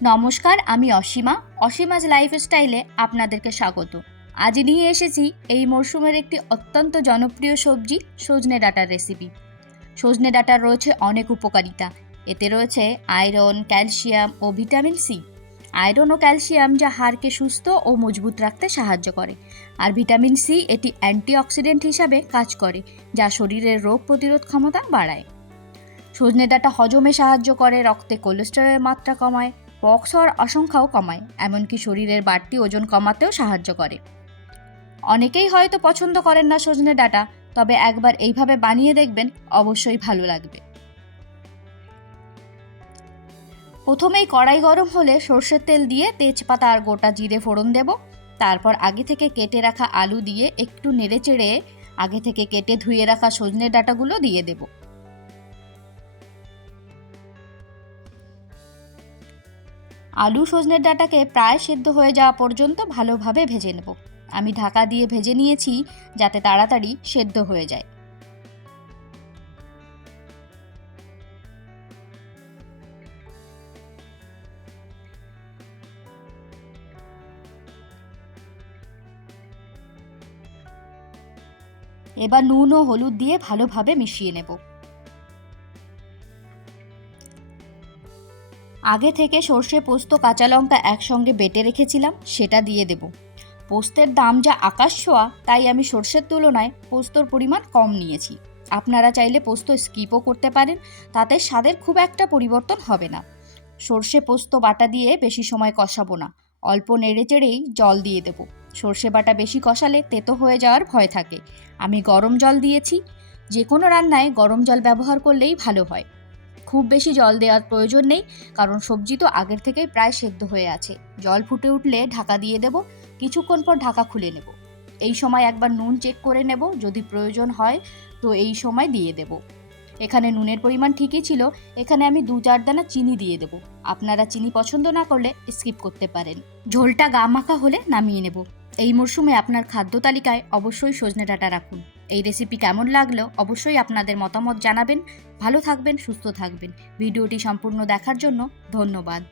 নমস্কার, আমি অসীমা। অসীমাজ লাইফস্টাইলে আপনাদেরকে স্বাগত। আজ নিয়ে এসেছি এই মরশুমের একটি অত্যন্ত জনপ্রিয় সবজি সজনে ডাঁটার রেসিপি। সজনে ডাঁটার রয়েছে অনেক উপকারিতা। এতে রয়েছে আয়রন, ক্যালসিয়াম ও ভিটামিন সি। আয়রন ও ক্যালসিয়াম যা হাড়কে সুস্থ ও মজবুত রাখতে সাহায্য করে, আর ভিটামিন সি এটি অ্যান্টিঅক্সিডেন্ট হিসাবে কাজ করে, যা শরীরের রোগ প্রতিরোধ ক্ষমতা বাড়ায়। সজনে ডাঁটা হজমে সাহায্য করে, রক্তে কোলেস্টেরলের মাত্রা কমায়, পক্স হওয়ার আশঙ্কাও কমায়, এমনকি শরীরের বাড়তি ওজন কমাতেও সাহায্য করে। অনেকেই হয়তো পছন্দ করেন না সজনে ডাঁটা, তবে একবার এইভাবে বানিয়ে দেখবেন, অবশ্যই ভালো লাগবে। প্রথমেই কড়াই গরম হলে সর্ষের তেল দিয়ে তেজপাতা আর গোটা জিরে ফোড়ন দেব। তারপর আগে থেকে কেটে রাখা আলু দিয়ে একটু নেড়েচেড়ে আগে থেকে কেটে ধুয়ে রাখা সজনে ডাঁটাগুলো দিয়ে দেব। আলু সজনের ডাঁটাকে প্রায় সেদ্ধ হয়ে যাওয়া পর্যন্ত ভালোভাবে ভেজে নেব। আমি ঢাকা দিয়ে ভেজে নিয়েছি যাতে তাড়াতাড়ি সেদ্ধ হয়ে যায়। এবার নুন ও হলুদ দিয়ে ভালোভাবে মিশিয়ে নেব। আগে থেকে সর্ষে, পোস্ত, কাঁচা লঙ্কা একসঙ্গে বেটে রেখেছিলাম, সেটা দিয়ে দেব। পোস্তের দাম যা আকাশ ছোঁয়া, তাই আমি সর্ষের তুলনায় পোস্তর পরিমাণ কম নিয়েছি। আপনারা চাইলে পোস্ত স্কিপও করতে পারেন, তাতে স্বাদের খুব একটা পরিবর্তন হবে না। সর্ষে পোস্ত বাটা দিয়ে বেশি সময় কষাবো না, অল্প নেড়েচেড়েই জল দিয়ে দেব। সর্ষে বাটা বেশি কষালে তেতো হয়ে যাওয়ার ভয় থাকে। আমি গরম জল দিয়েছি। যে কোনো রান্নায় গরম জল ব্যবহার করলেই ভালো হয়। খুব বেশি জল দেওয়ার প্রয়োজন নেই, কারণ সবজি তো আগের থেকেই প্রায় সেদ্ধ হয়ে আছে। জল ফুটে উঠলে ঢাকা দিয়ে দেব। কিছুক্ষণ পর ঢাকা খুলে নেব। এই সময় একবার নুন চেক করে নেব, যদি প্রয়োজন হয় তো এই সময় দিয়ে দেব। এখানে নুনের পরিমাণ ঠিকই ছিল। এখানে আমি 2-4 দানা চিনি দিয়ে দেব। আপনারা চিনি পছন্দ না করলে স্কিপ করতে পারেন। ঝোলটা গা মাখা হলে নামিয়ে নেব। এই মরশুমে আপনার খাদ্য তালিকায় অবশ্যই সজনে ডাঁটা রাখুন। এই রেসিপি কেমন লাগলো অবশ্যই আপনাদের মতামত জানাবেন। ভালো থাকবেন, সুস্থ থাকবেন। ভিডিওটি সম্পূর্ণ দেখার জন্য ধন্যবাদ।